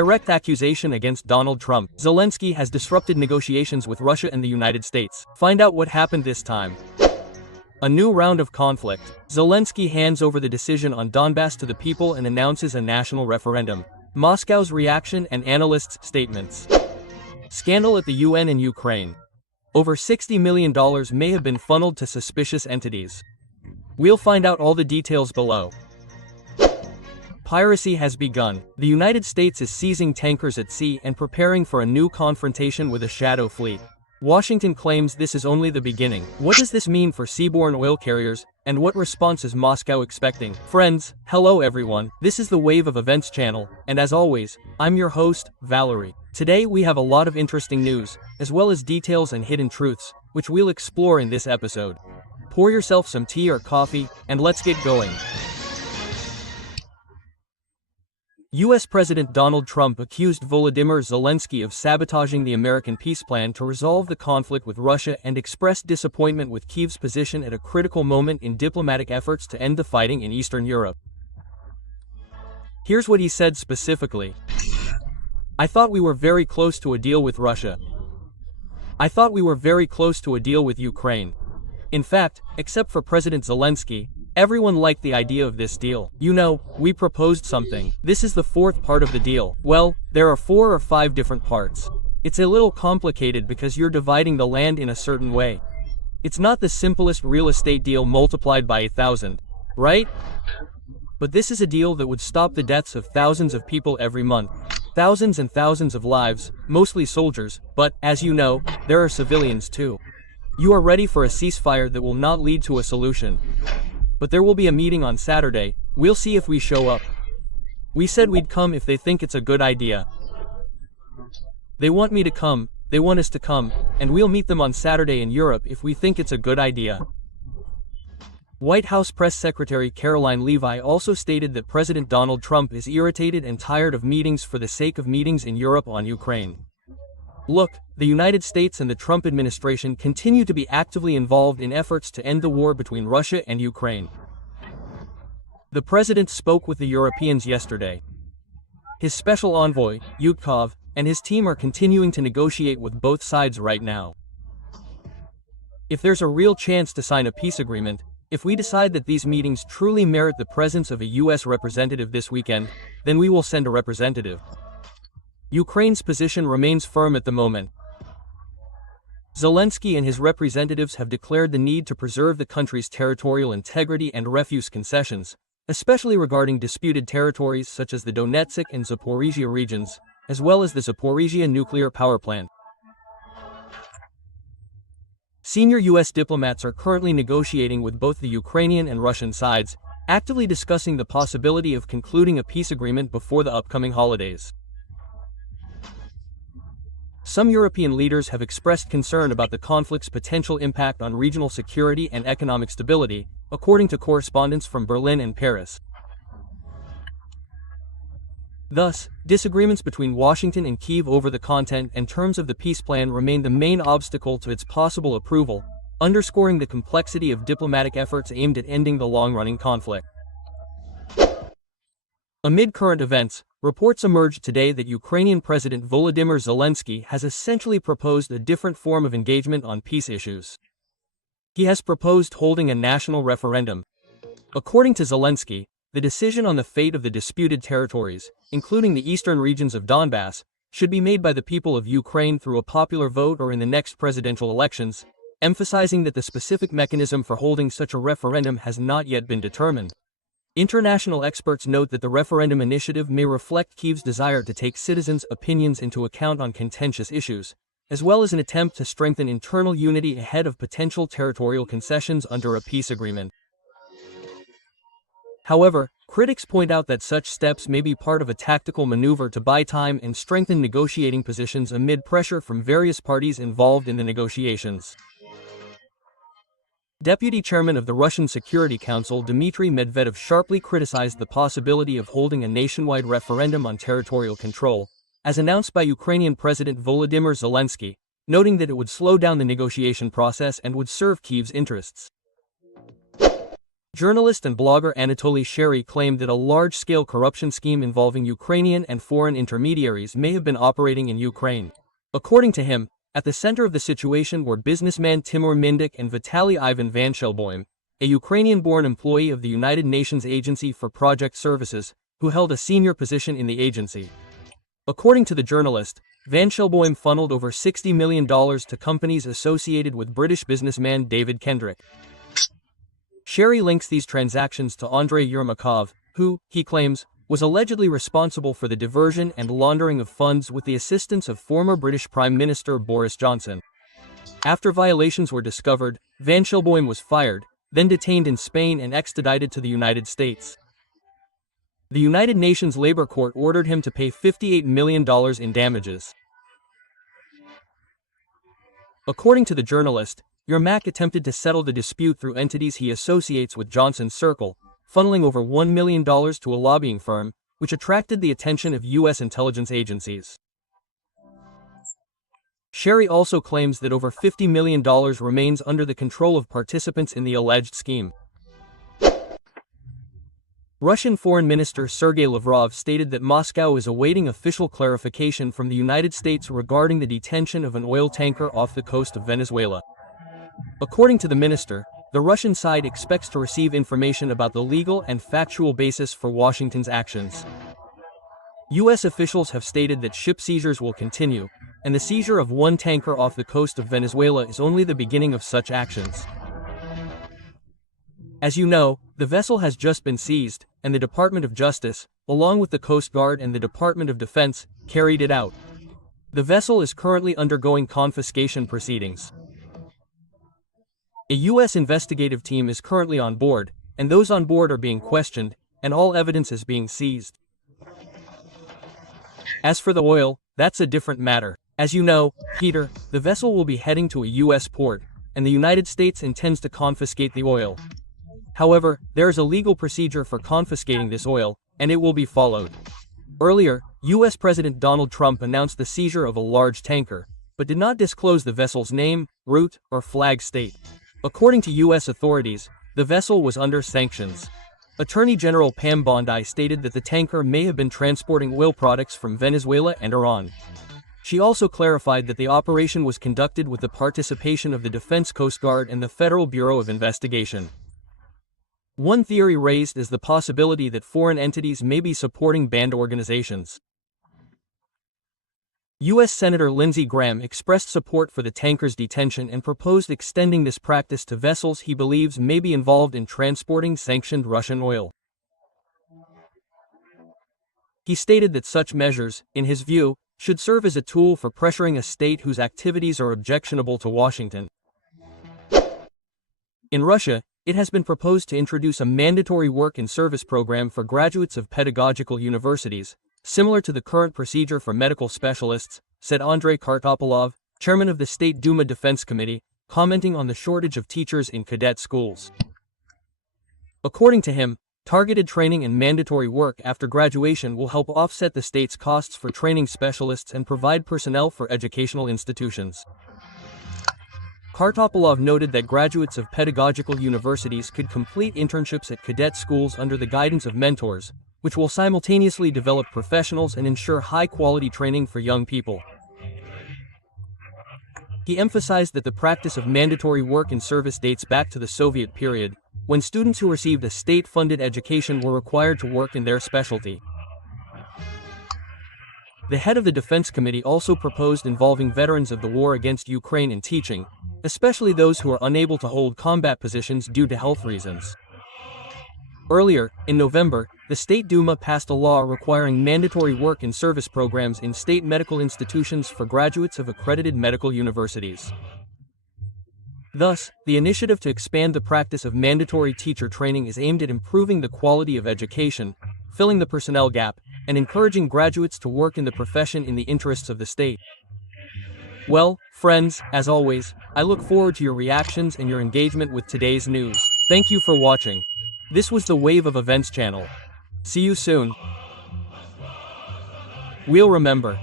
direct accusation against Donald Trump. Zelensky has disrupted negotiations with Russia and the United States. Find out what happened this time. A new round of conflict. Zelensky hands over the decision on Donbass to the people and announces a national referendum. Moscow's reaction and analysts' statements. Scandal at the UN in Ukraine. Over $60 million may have been funneled to suspicious entities. We'll find out all the details below. Piracy has begun. The United States is seizing tankers at sea and preparing for a new confrontation with a shadow fleet. Washington claims this is only the beginning. What does this mean for seaborne oil carriers, and what response is Moscow expecting? Friends, hello everyone, this is the Wave of Events channel, and as always, I'm your host, Valerie. Today we have a lot of interesting news, as well as details and hidden truths, which we'll explore in this episode. Pour yourself some tea or coffee, and let's get going. U.S. President Donald Trump accused Volodymyr Zelensky of sabotaging the American peace plan to resolve the conflict with Russia and expressed disappointment with Kyiv's position at a critical moment in diplomatic efforts to end the fighting in Eastern Europe. Here's what he said specifically. I thought we were very close to a deal with Russia. I thought we were very close to a deal with Ukraine. In fact, except for President Zelensky, everyone liked the idea of this deal. You know, we proposed something. This is the fourth part of the deal. Well, there are 4 or 5 different parts. It's a little complicated because you're dividing the land in a certain way. It's not the simplest real estate deal multiplied by 1,000, right? But this is a deal that would stop the deaths of thousands of people every month. Thousands and thousands of lives, mostly soldiers, but, as you know, there are civilians too. You are ready for a ceasefire that will not lead to a solution. But there will be a meeting on Saturday. We'll see if we show up. We said we'd come if they think it's a good idea. They want me to come, they want us to come, and we'll meet them on Saturday in Europe if we think it's a good idea. White House Press Secretary Caroline Levi also stated that President Donald Trump is irritated and tired of meetings for the sake of meetings in Europe on Ukraine. Look, the United States and the Trump administration continue to be actively involved in efforts to end the war between Russia and Ukraine. The president spoke with the Europeans yesterday. His special envoy, Yudkov, and his team are continuing to negotiate with both sides right now. If there's a real chance to sign a peace agreement, if we decide that these meetings truly merit the presence of a U.S. representative this weekend, then we will send a representative. Ukraine's position remains firm at the moment. Zelensky and his representatives have declared the need to preserve the country's territorial integrity and refuse concessions, especially regarding disputed territories such as the Donetsk and Zaporizhia regions, as well as the Zaporizhia nuclear power plant. Senior U.S. diplomats are currently negotiating with both the Ukrainian and Russian sides, actively discussing the possibility of concluding a peace agreement before the upcoming holidays. Some European leaders have expressed concern about the conflict's potential impact on regional security and economic stability, according to correspondents from Berlin and Paris. Thus, disagreements between Washington and Kyiv over the content and terms of the peace plan remain the main obstacle to its possible approval, underscoring the complexity of diplomatic efforts aimed at ending the long-running conflict. Amid current events, reports emerged today that Ukrainian President Volodymyr Zelensky has essentially proposed a different form of engagement on peace issues. He has proposed holding a national referendum. According to Zelensky, the decision on the fate of the disputed territories, including the eastern regions of Donbass, should be made by the people of Ukraine through a popular vote or in the next presidential elections, emphasizing that the specific mechanism for holding such a referendum has not yet been determined. International experts note that the referendum initiative may reflect Kyiv's desire to take citizens' opinions into account on contentious issues, as well as an attempt to strengthen internal unity ahead of potential territorial concessions under a peace agreement. However, critics point out that such steps may be part of a tactical maneuver to buy time and strengthen negotiating positions amid pressure from various parties involved in the negotiations. Deputy Chairman of the Russian Security Council Dmitry Medvedev sharply criticized the possibility of holding a nationwide referendum on territorial control, as announced by Ukrainian President Volodymyr Zelensky, noting that it would slow down the negotiation process and would serve Kyiv's interests. Journalist and blogger Anatoly Sherry claimed that a large-scale corruption scheme involving Ukrainian and foreign intermediaries may have been operating in Ukraine. According to him, at the center of the situation were businessman Timur Mindik and Vitaly Ivan Vanshelboim, a Ukrainian-born employee of the United Nations Agency for Project Services, who held a senior position in the agency. According to the journalist, Vanshelboim funneled over $60 million to companies associated with British businessman David Kendrick. Sherry links these transactions to Andrei Yermakov, who, he claims, was allegedly responsible for the diversion and laundering of funds with the assistance of former British Prime Minister Boris Johnson. After violations were discovered, Vanshelboim was fired, then detained in Spain and extradited to the United States. The United Nations Labor Court ordered him to pay $58 million in damages. According to the journalist, Yermak attempted to settle the dispute through entities he associates with Johnson's circle, funneling over $1 million to a lobbying firm, which attracted the attention of U.S. intelligence agencies. Sherry also claims that over $50 million remains under the control of participants in the alleged scheme. Russian Foreign Minister Sergei Lavrov stated that Moscow is awaiting official clarification from the United States regarding the detention of an oil tanker off the coast of Venezuela. According to the minister, the Russian side expects to receive information about the legal and factual basis for Washington's actions. U.S. officials have stated that ship seizures will continue, and the seizure of one tanker off the coast of Venezuela is only the beginning of such actions. As you know, the vessel has just been seized, and the Department of Justice, along with the Coast Guard and the Department of Defense, carried it out. The vessel is currently undergoing confiscation proceedings. A U.S. investigative team is currently on board, and those on board are being questioned, and all evidence is being seized. As for the oil, that's a different matter. As you know, Peter, the vessel will be heading to a U.S. port, and the United States intends to confiscate the oil. However, there is a legal procedure for confiscating this oil, and it will be followed. Earlier, U.S. President Donald Trump announced the seizure of a large tanker, but did not disclose the vessel's name, route, or flag state. According to U.S. authorities, the vessel was under sanctions. Attorney General Pam Bondi stated that the tanker may have been transporting oil products from Venezuela and Iran. She also clarified that the operation was conducted with the participation of the Defense Coast Guard and the Federal Bureau of Investigation. One theory raised is the possibility that foreign entities may be supporting banned organizations. U.S. Senator Lindsey Graham expressed support for the tanker's detention and proposed extending this practice to vessels he believes may be involved in transporting sanctioned Russian oil. He stated that such measures, in his view, should serve as a tool for pressuring a state whose activities are objectionable to Washington. In Russia, it has been proposed to introduce a mandatory work and service program for graduates of pedagogical universities, similar to the current procedure for medical specialists, said Andrei Kartopolov, chairman of the State Duma Defense Committee, commenting on the shortage of teachers in cadet schools. According to him, targeted training and mandatory work after graduation will help offset the state's costs for training specialists and provide personnel for educational institutions. Kartopolov noted that graduates of pedagogical universities could complete internships at cadet schools under the guidance of mentors, which will simultaneously develop professionals and ensure high-quality training for young people. He emphasized that the practice of mandatory work and service dates back to the Soviet period, when students who received a state-funded education were required to work in their specialty. The head of the Defense Committee also proposed involving veterans of the war against Ukraine in teaching, especially those who are unable to hold combat positions due to health reasons. Earlier, in November, the State Duma passed a law requiring mandatory work and service programs in state medical institutions for graduates of accredited medical universities. Thus, the initiative to expand the practice of mandatory teacher training is aimed at improving the quality of education, filling the personnel gap, and encouraging graduates to work in the profession in the interests of the state. Well, friends, as always, I look forward to your reactions and your engagement with today's news. Thank you for watching. This was the Wave of Events channel. See you soon. We'll remember.